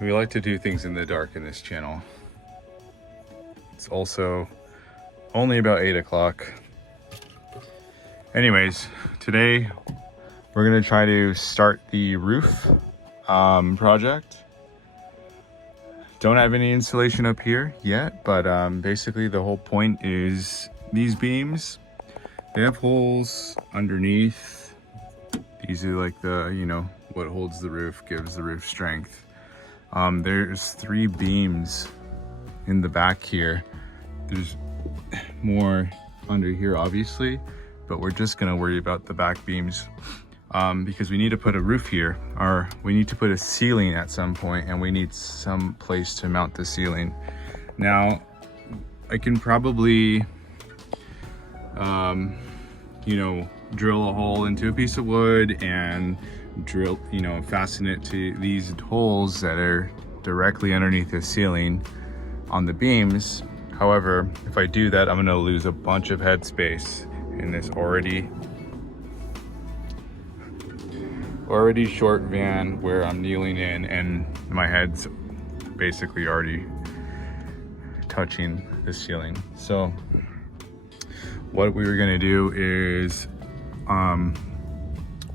We like to do things in the dark in this channel. It's also only about 8 o'clock. Anyways, today we're gonna try to start the roof project. Don't have any insulation up here yet, but basically the whole point is these beams, they have holes underneath. These are like the, you know, what holds the roof, gives the roof strength. There's 3 beams in the back here. There's more under here obviously, but we're just gonna worry about the back beams because we need to put a roof here, or we need to put a ceiling at some point, and we need some place to mount the ceiling. Now, I can probably, you know, drill a hole into a piece of wood and drill, you know, fasten it to these holes that are directly underneath the ceiling on the beams. However, if I do that, I'm gonna lose a bunch of headspace in this already short van where I'm kneeling in, and my head's basically already touching the ceiling. So what we were gonna do is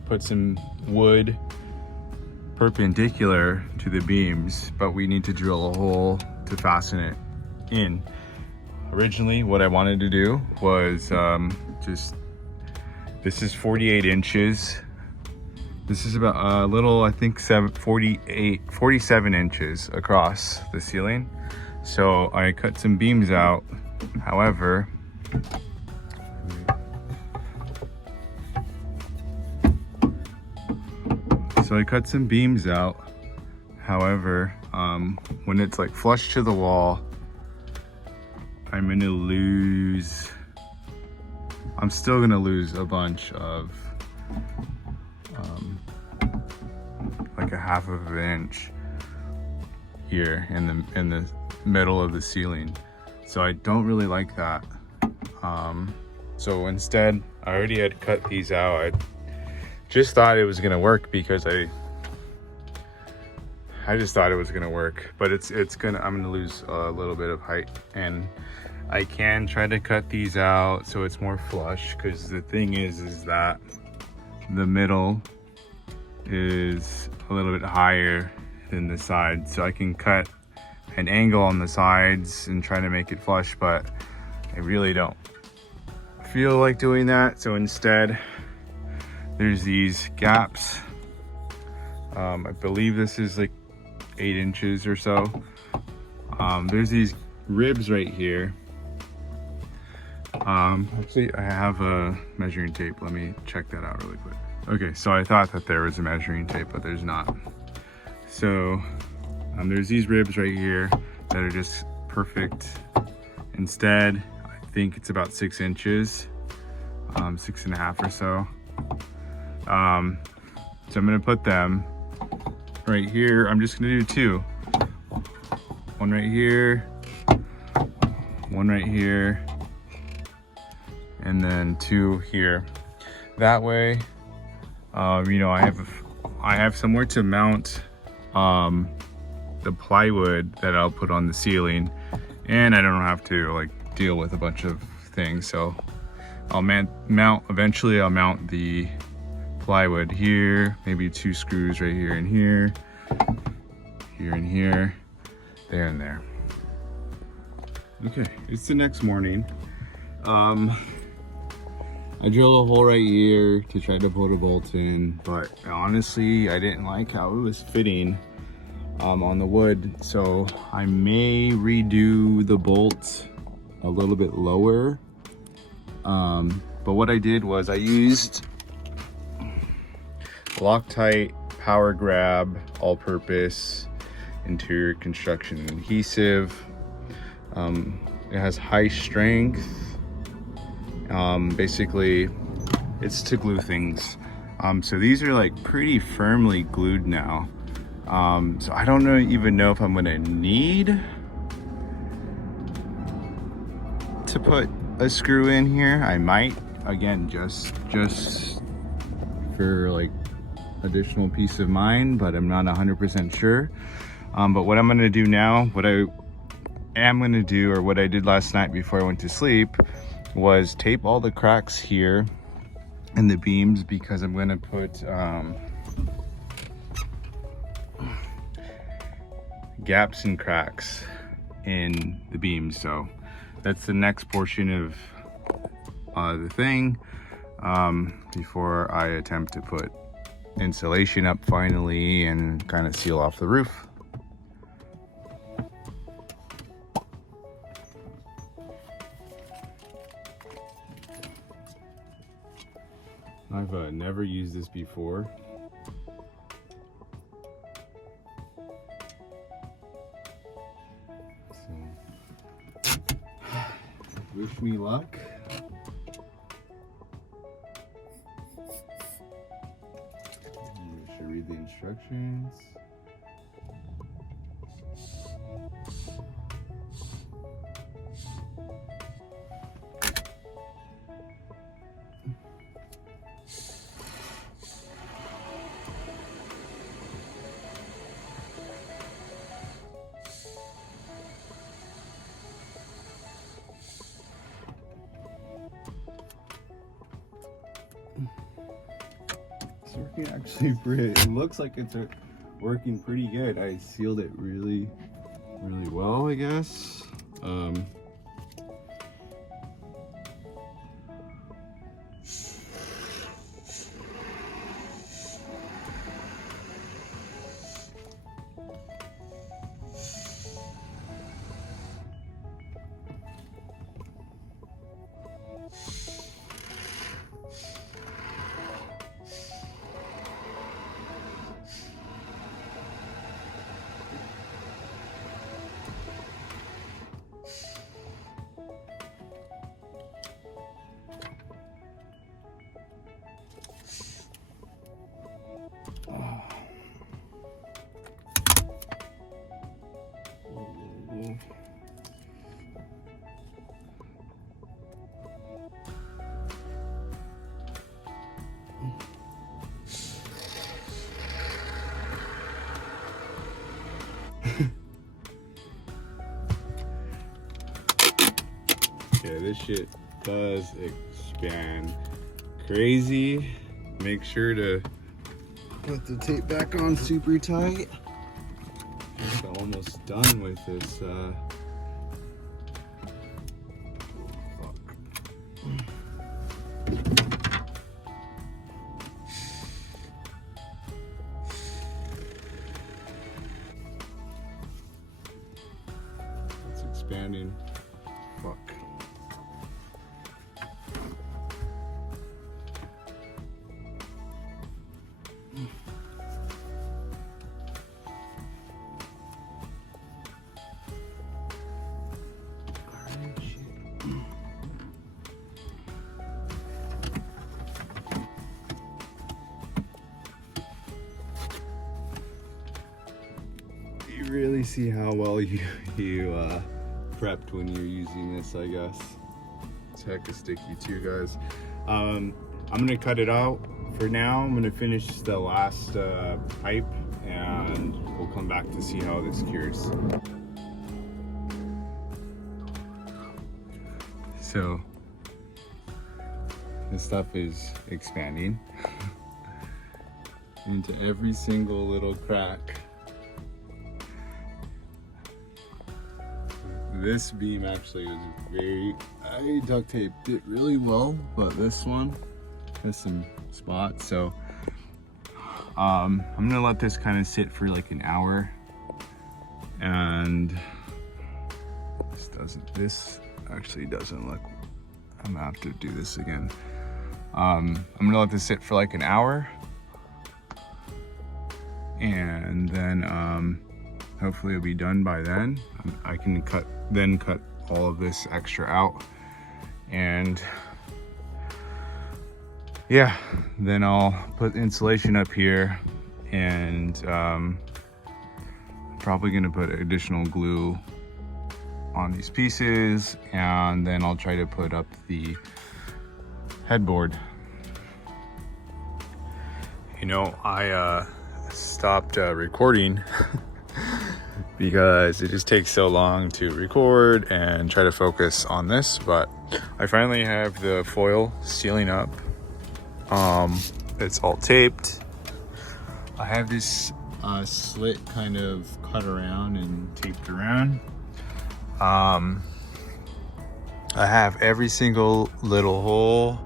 put some wood perpendicular to the beams, but we need to drill a hole to fasten it in. Originally, what I wanted to do was this is 48 inches. This is about a little, I think 47 inches across the ceiling. So I cut some beams out. However, when it's like flush to the wall, I'm still gonna lose a bunch of, like a half of an inch here in the middle of the ceiling. So I don't really like that. So instead, I already had cut these out. I just thought it was gonna work because I just thought it was gonna work, but I'm gonna lose a little bit of height, and I can try to cut these out so it's more flush, because the thing is that the middle is a little bit higher than the side, so I can cut an angle on the sides and try to make it flush, but I really don't feel like doing that. So instead, there's these gaps. I believe this is like 8 inches or so. There's these ribs right here. Actually, I have a measuring tape. Let me check that out really quick. Okay, so I thought that there was a measuring tape, but there's not. So there's these ribs right here that are just perfect. Instead, I think it's about 6 inches, 6.5 or so. So I'm gonna put them right here. I'm just gonna do 2. One right here, one right here, and then 2 here. That way, you know, I have somewhere to mount the plywood that I'll put on the ceiling, and I don't have to like deal with a bunch of things. So I'll eventually I'll mount the plywood here, maybe 2 screws right here and here, here and here, there and there. Okay, it's the next morning. I drilled a hole right here to try to put a bolt in, but honestly, I didn't like how it was fitting on the wood. So I may redo the bolt a little bit lower. But what I did was I used Loctite Power Grab all-purpose interior construction adhesive. It has high strength. Basically, it's to glue things. So these are like pretty firmly glued now. So I don't even know if I'm gonna need to put a screw in here. I might, again, just for like additional peace of mind, but I'm not 100% sure. But what I'm gonna do now, what I am gonna do, or what I did last night before I went to sleep, was tape all the cracks here in the beams, because I'm gonna put gaps and cracks in the beams. So that's the next portion of the thing, before I attempt to put insulation up finally and kind of seal off the roof. I've never used this before. So, wish me luck. You should read the instructions. It's working actually pretty, it looks like it's working pretty good. I sealed it really well, I guess. Yeah, this shit does expand crazy. Make sure to put the tape back on super tight. I'm almost done with this. It's expanding. Fuck. You really see how well you prepped when you're using this, I guess. It's hecka sticky too, guys. I'm gonna cut it out for now. I'm gonna finish the last pipe and we'll come back to see how this cures. So this stuff is expanding into every single little crack. This beam actually was I duct taped it really well, but this one has some spots. So I'm gonna let this kind of sit for like an hour, and this actually doesn't look, I'm gonna have to do this again. I'm gonna let this sit for like an hour, and then hopefully it'll be done by then. I can cut all of this extra out, and yeah, then I'll put insulation up here, and probably gonna put additional glue on these pieces, and then I'll try to put up the headboard. You know, I stopped recording because it just takes so long to record and try to focus on this. But I finally have the foil sealing up. It's all taped. I have this slit kind of cut around and taped around. I have every single little hole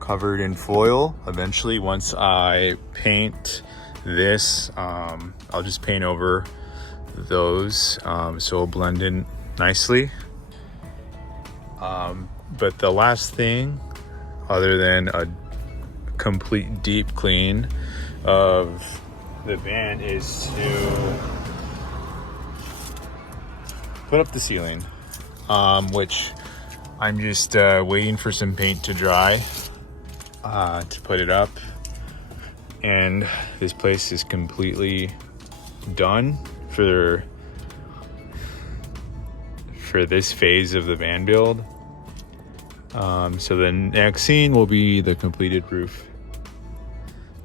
covered in foil. Eventually, once I paint this, I'll just paint over those so it'll blend in nicely. But the last thing, other than a complete deep clean of the van, is to put up the ceiling, which I'm just waiting for some paint to dry to put it up. And this place is completely done for this phase of the van build. So the next scene will be the completed roof,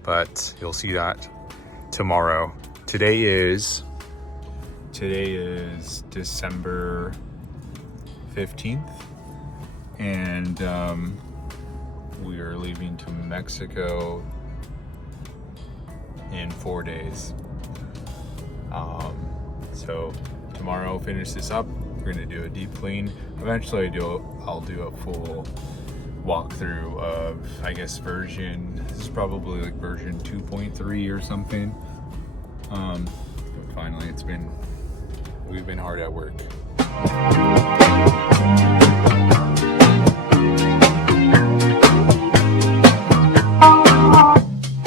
but you'll see that tomorrow. Today is December 15th, and we are leaving to Mexico in 4 days. So tomorrow I'll finish this up. We're gonna do a deep clean. Eventually I'll do a full walkthrough of, I guess, this is probably like version 2.3 or something. But finally we've been hard at work.